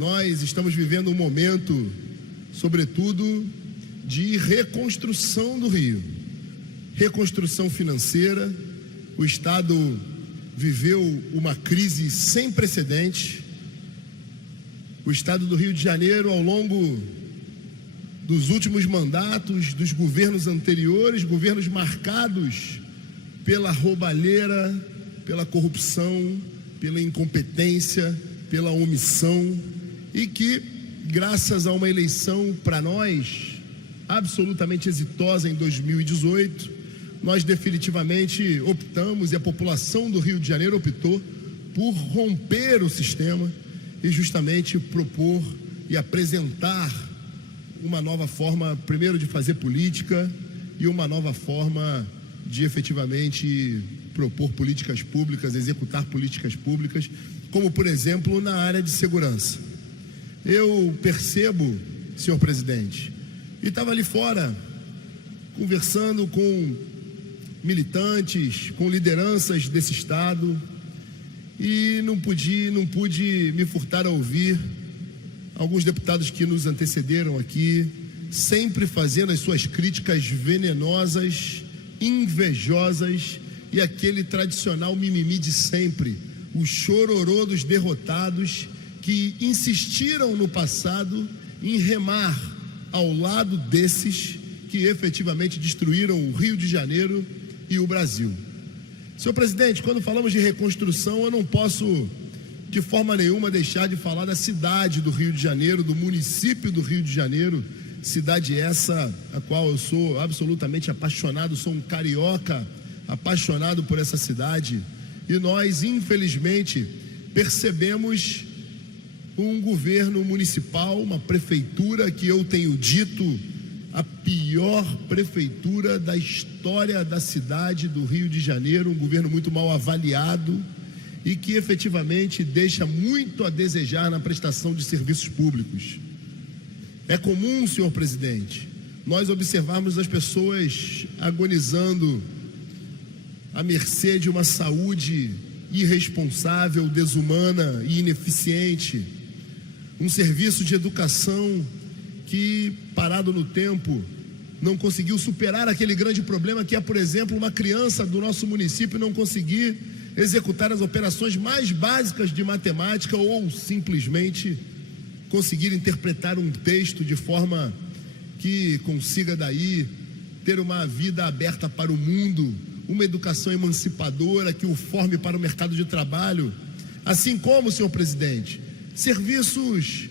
Nós estamos vivendo um momento, sobretudo, de reconstrução do Rio. Reconstrução financeira. O Estado viveu uma crise sem precedentes. O Estado do Rio de Janeiro, ao longo dos últimos mandatos dos governos anteriores, governos marcados pela roubalheira, pela corrupção, pela incompetência, pela omissão, e que, graças a uma eleição para nós absolutamente exitosa em 2018, nós definitivamente optamos, e a população do Rio de Janeiro optou por romper o sistema e justamente propor e apresentar uma nova forma, primeiro, de fazer política e uma nova forma de efetivamente propor políticas públicas, executar políticas públicas, como, por exemplo, na área de segurança. Eu percebo, senhor presidente, e estava ali fora, conversando com militantes, com lideranças desse Estado, e não pude me furtar a ouvir alguns deputados que nos antecederam aqui, sempre fazendo as suas críticas venenosas, invejosas, e aquele tradicional mimimi de sempre, o chororô dos derrotados que insistiram no passado em remar ao lado desses que efetivamente destruíram o Rio de Janeiro e o Brasil. Senhor presidente, quando falamos de reconstrução, eu não posso de forma nenhuma deixar de falar da cidade do Rio de Janeiro, do município do Rio de Janeiro, cidade essa a qual eu sou absolutamente apaixonado, sou um carioca apaixonado por essa cidade, e nós, infelizmente, percebemos um governo municipal, uma prefeitura que eu tenho dito a pior prefeitura da história da cidade do Rio de Janeiro, um governo muito mal avaliado e que efetivamente deixa muito a desejar na prestação de serviços públicos. É comum, senhor presidente, nós observarmos as pessoas agonizando à mercê de uma saúde irresponsável, desumana e ineficiente, um serviço de educação que, parado no tempo, não conseguiu superar aquele grande problema que é, por exemplo, uma criança do nosso município não conseguir executar as operações mais básicas de matemática ou simplesmente conseguir interpretar um texto de forma que consiga daí ter uma vida aberta para o mundo, uma educação emancipadora que o forme para o mercado de trabalho, assim como, senhor presidente, serviços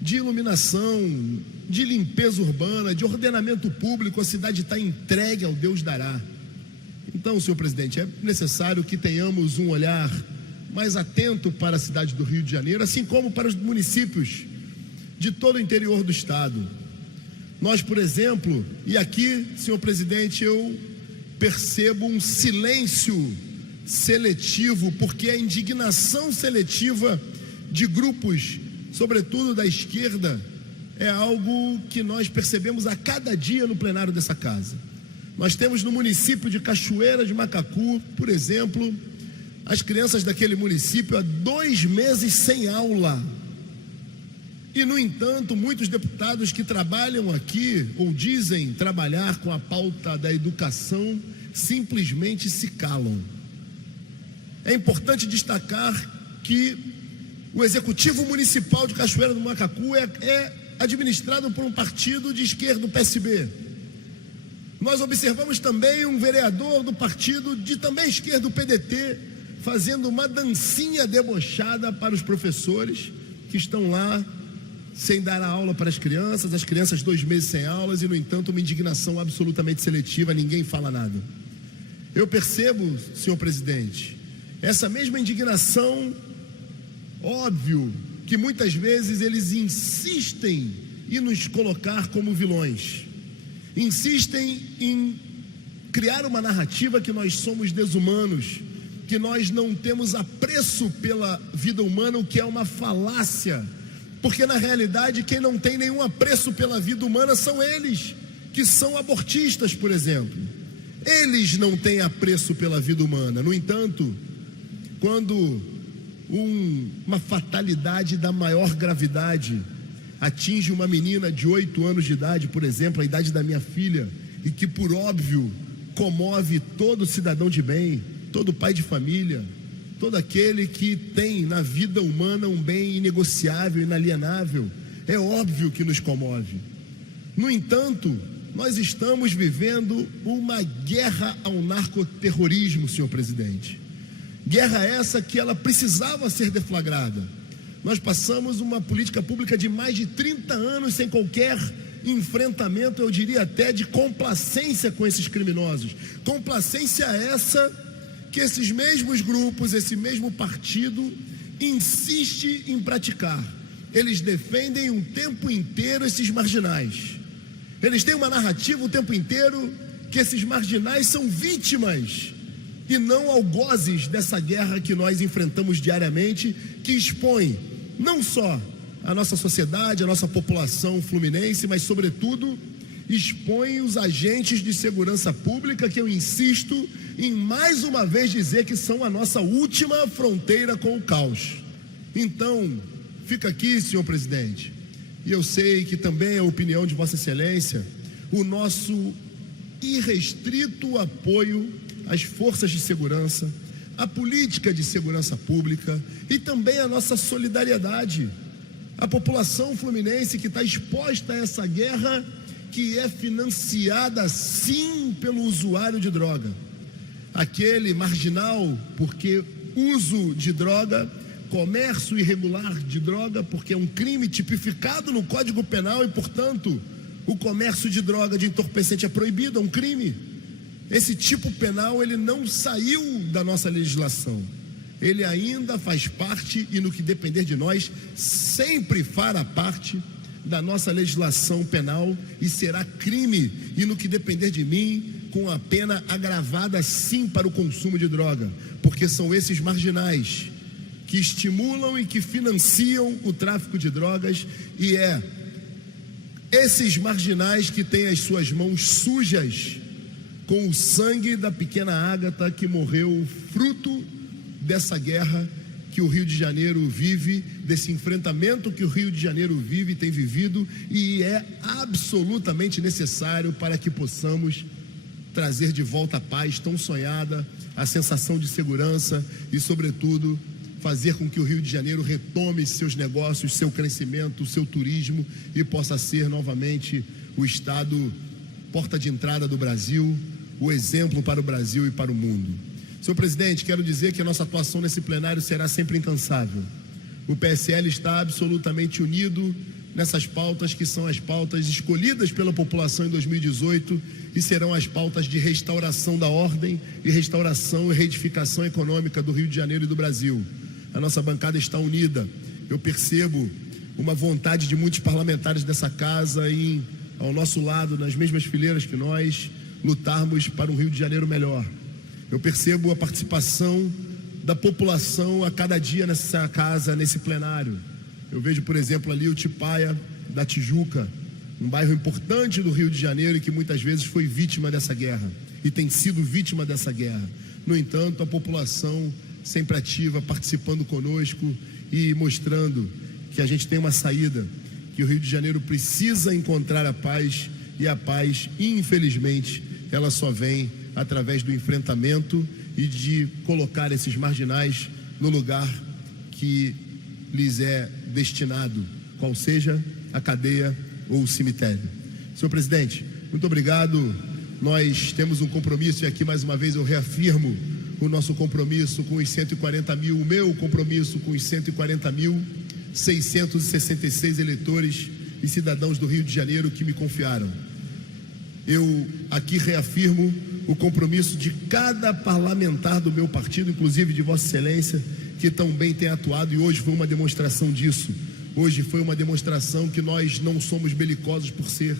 de iluminação, de limpeza urbana, de ordenamento público. A cidade está entregue ao Deus dará. Então, senhor presidente, é necessário que tenhamos um olhar mais atento para a cidade do Rio de Janeiro, assim como para os municípios de todo o interior do estado. Nós, por exemplo, e aqui, senhor presidente, eu percebo um silêncio seletivo, porque a indignação seletiva de grupos, sobretudo da esquerda, é algo que nós percebemos a cada dia no plenário dessa casa. Nós temos no município de Cachoeira de Macacu, por exemplo, as crianças daquele município há 2 meses sem aula. E, no entanto, muitos deputados que trabalham aqui, ou dizem trabalhar com a pauta da educação, simplesmente se calam. É importante destacar que o Executivo Municipal de Cachoeira do Macacu é administrado por um partido de esquerda, o PSB. Nós observamos também um vereador do partido de também esquerda, o PDT, fazendo uma dancinha debochada para os professores que estão lá sem dar a aula para as crianças 2 meses sem aulas, e, no entanto, uma indignação absolutamente seletiva, ninguém fala nada. Eu percebo, senhor presidente, essa mesma indignação. Óbvio que muitas vezes eles insistem em nos colocar como vilões, insistem em criar uma narrativa que nós somos desumanos, que nós não temos apreço pela vida humana, o que é uma falácia, porque na realidade quem não tem nenhum apreço pela vida humana são eles, que são abortistas, por exemplo. Eles não têm apreço pela vida humana. No entanto, quando uma fatalidade da maior gravidade. Atinge uma menina de 8 anos de idade, por exemplo, a idade da minha filha, e que, por óbvio, comove todo cidadão de bem, todo pai de família, todo aquele que tem na vida humana um bem inegociável, inalienável. É óbvio que nos comove. No entanto, nós estamos vivendo uma guerra ao narcoterrorismo, senhor presidente. Guerra essa que ela precisava ser deflagrada. Nós passamos uma política pública de mais de 30 anos sem qualquer enfrentamento, eu diria até de complacência com esses criminosos. Complacência essa que esses mesmos grupos, esse mesmo partido insiste em praticar. Eles defendem o tempo inteiro esses marginais. Eles têm uma narrativa o tempo inteiro que esses marginais são vítimas e não algozes dessa guerra que nós enfrentamos diariamente, que expõe não só a nossa sociedade, a nossa população fluminense, mas sobretudo expõe os agentes de segurança pública, que eu insisto em mais uma vez dizer que são a nossa última fronteira com o caos. Então, fica aqui, senhor presidente, e eu sei que também é a opinião de Vossa Excelência, o nosso irrestrito apoio às forças de segurança, à política de segurança pública e também a nossa solidariedade à população fluminense que está exposta a essa guerra, que é financiada sim pelo usuário de droga, aquele marginal porque uso de droga, comércio irregular de droga, porque é um crime tipificado no Código Penal e, portanto, o comércio de droga, de entorpecente é proibido, é um crime. Esse tipo penal, ele não saiu da nossa legislação. Ele ainda faz parte, e no que depender de nós, sempre fará parte da nossa legislação penal e será crime, e no que depender de mim, com a pena agravada sim para o consumo de droga, porque são esses marginais que estimulam e que financiam o tráfico de drogas, e é esses marginais que têm as suas mãos sujas com o sangue da pequena Ágata, que morreu fruto dessa guerra que o Rio de Janeiro vive, desse enfrentamento que o Rio de Janeiro vive e tem vivido, e é absolutamente necessário para que possamos trazer de volta a paz tão sonhada, a sensação de segurança e, sobretudo, fazer com que o Rio de Janeiro retome seus negócios, seu crescimento, seu turismo e possa ser novamente o estado porta de entrada do Brasil, o exemplo para o Brasil e para o mundo. Senhor presidente, quero dizer que a nossa atuação nesse plenário será sempre incansável. O PSL está absolutamente unido nessas pautas que são as pautas escolhidas pela população em 2018 e serão as pautas de restauração da ordem e restauração e reedificação econômica do Rio de Janeiro e do Brasil. A nossa bancada está unida. Eu percebo uma vontade de muitos parlamentares dessa casa em, ao nosso lado, nas mesmas fileiras que nós, lutarmos para um Rio de Janeiro melhor. Eu percebo a participação da população a cada dia nessa casa, nesse plenário. Eu vejo, por exemplo, ali o Tipaia da Tijuca, um bairro importante do Rio de Janeiro e que muitas vezes foi vítima dessa guerra e tem sido vítima dessa guerra. No entanto, a população sempre ativa, participando conosco e mostrando que a gente tem uma saída, que o Rio de Janeiro precisa encontrar a paz, e a paz, infelizmente, ela só vem através do enfrentamento e de colocar esses marginais no lugar que lhes é destinado, qual seja a cadeia ou o cemitério. Senhor presidente, muito obrigado. Nós temos um compromisso, e aqui mais uma vez eu reafirmo o nosso compromisso com os 140 mil, o meu compromisso com os 140.666 eleitores e cidadãos do Rio de Janeiro que me confiaram. Eu aqui reafirmo o compromisso de cada parlamentar do meu partido, inclusive de Vossa Excelência, que tão bem tem atuado, e hoje foi uma demonstração disso. Hoje foi uma demonstração que nós não somos belicosos por ser.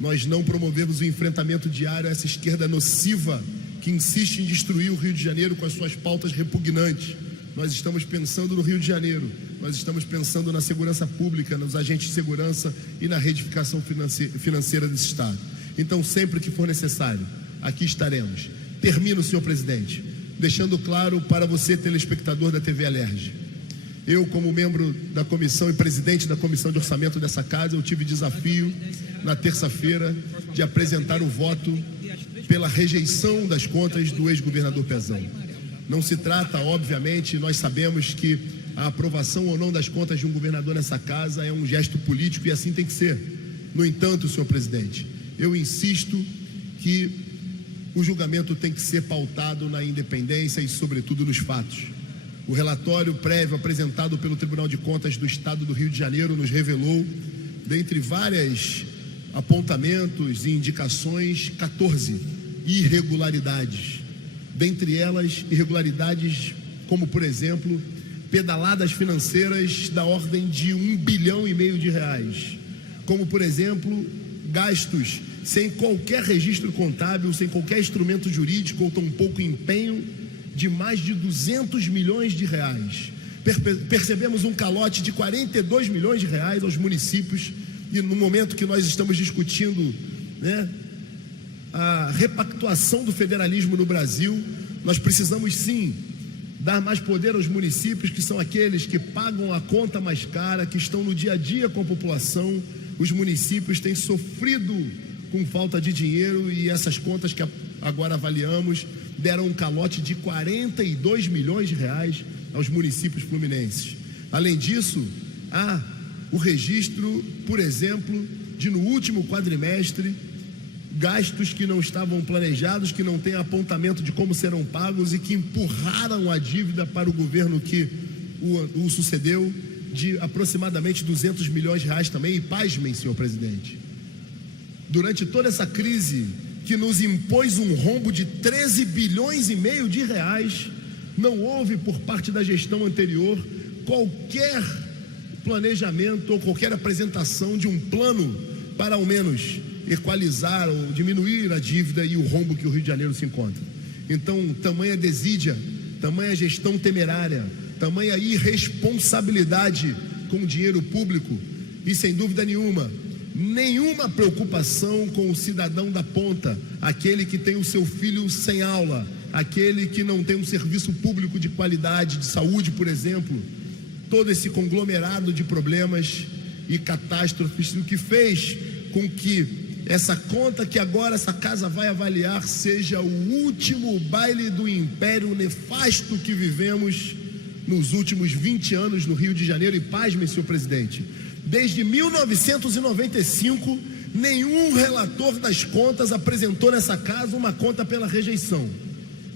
Nós não promovemos o enfrentamento diário a essa esquerda nociva que insiste em destruir o Rio de Janeiro com as suas pautas repugnantes. Nós estamos pensando no Rio de Janeiro, nós estamos pensando na segurança pública, nos agentes de segurança e na reedificação financeira desse Estado. Então, sempre que for necessário, aqui estaremos. Termino, senhor presidente, deixando claro para você, telespectador da TV Alerj, Eu, como membro da comissão e presidente da comissão de orçamento dessa casa, eu tive desafio na terça-feira de apresentar o voto pela rejeição das contas do ex-governador Pezão. Não se trata, obviamente, nós sabemos que a aprovação ou não das contas de um governador nessa casa é um gesto político e assim tem que ser. No entanto, senhor presidente, eu insisto que o julgamento tem que ser pautado na independência e, sobretudo, nos fatos. O relatório prévio apresentado pelo Tribunal de Contas do Estado do Rio de Janeiro nos revelou, dentre vários apontamentos e indicações, 14 irregularidades. Dentre elas, irregularidades como, por exemplo, pedaladas financeiras da ordem de R$1,5 bilhão de reais. Como, por exemplo, gastos sem qualquer registro contábil, sem qualquer instrumento jurídico ou tampouco empenho, de mais de R$200 milhões. Percebemos um calote de R$42 milhões aos municípios, e no momento que nós estamos discutindo, a repactuação do federalismo no Brasil, nós precisamos sim dar mais poder aos municípios, que são aqueles que pagam a conta mais cara, que estão no dia a dia com a população. Os municípios têm sofrido com falta de dinheiro, e essas contas que agora avaliamos deram um calote de R$42 milhões aos municípios fluminenses. Além disso, há o registro, por exemplo, de no último quadrimestre, gastos que não estavam planejados, que não têm apontamento de como serão pagos e que empurraram a dívida para o governo que o sucedeu, de aproximadamente R$200 milhões também. E pasmem, senhor presidente, durante toda essa crise que nos impôs um rombo de R$13,5 bilhões não houve por parte da gestão anterior qualquer planejamento ou qualquer apresentação de um plano para ao menos equalizar ou diminuir a dívida e o rombo que o Rio de Janeiro se encontra. Então, tamanha desídia, tamanha gestão temerária, tamanha irresponsabilidade com o dinheiro público e, sem dúvida nenhuma preocupação com o cidadão da ponta, aquele que tem o seu filho sem aula, aquele que não tem um serviço público de qualidade, de saúde, por exemplo. Todo esse conglomerado de problemas e catástrofes, o que fez com que essa conta que agora essa casa vai avaliar seja o último baile do império nefasto que vivemos nos últimos 20 anos no Rio de Janeiro. E pasmem, senhor presidente, desde 1995, nenhum relator das contas apresentou nessa casa uma conta pela rejeição.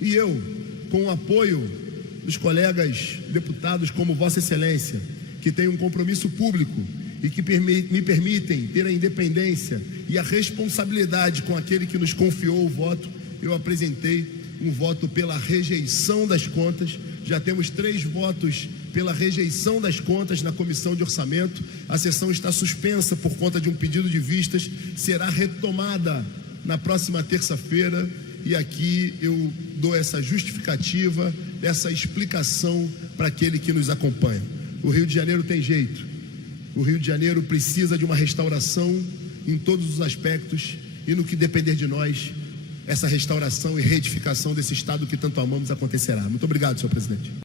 E eu, com o apoio dos colegas deputados como Vossa Excelência, que tem um compromisso público e que me permitem ter a independência e a responsabilidade com aquele que nos confiou o voto, eu apresentei um voto pela rejeição das contas. Já temos 3 votos pela rejeição das contas na comissão de orçamento. A sessão está suspensa por conta de um pedido de vistas, será retomada na próxima terça-feira, e aqui eu dou essa justificativa, essa explicação para aquele que nos acompanha. O Rio de Janeiro tem jeito. O Rio de Janeiro precisa de uma restauração em todos os aspectos, e no que depender de nós, essa restauração e reedificação desse estado que tanto amamos acontecerá. Muito obrigado, senhor presidente.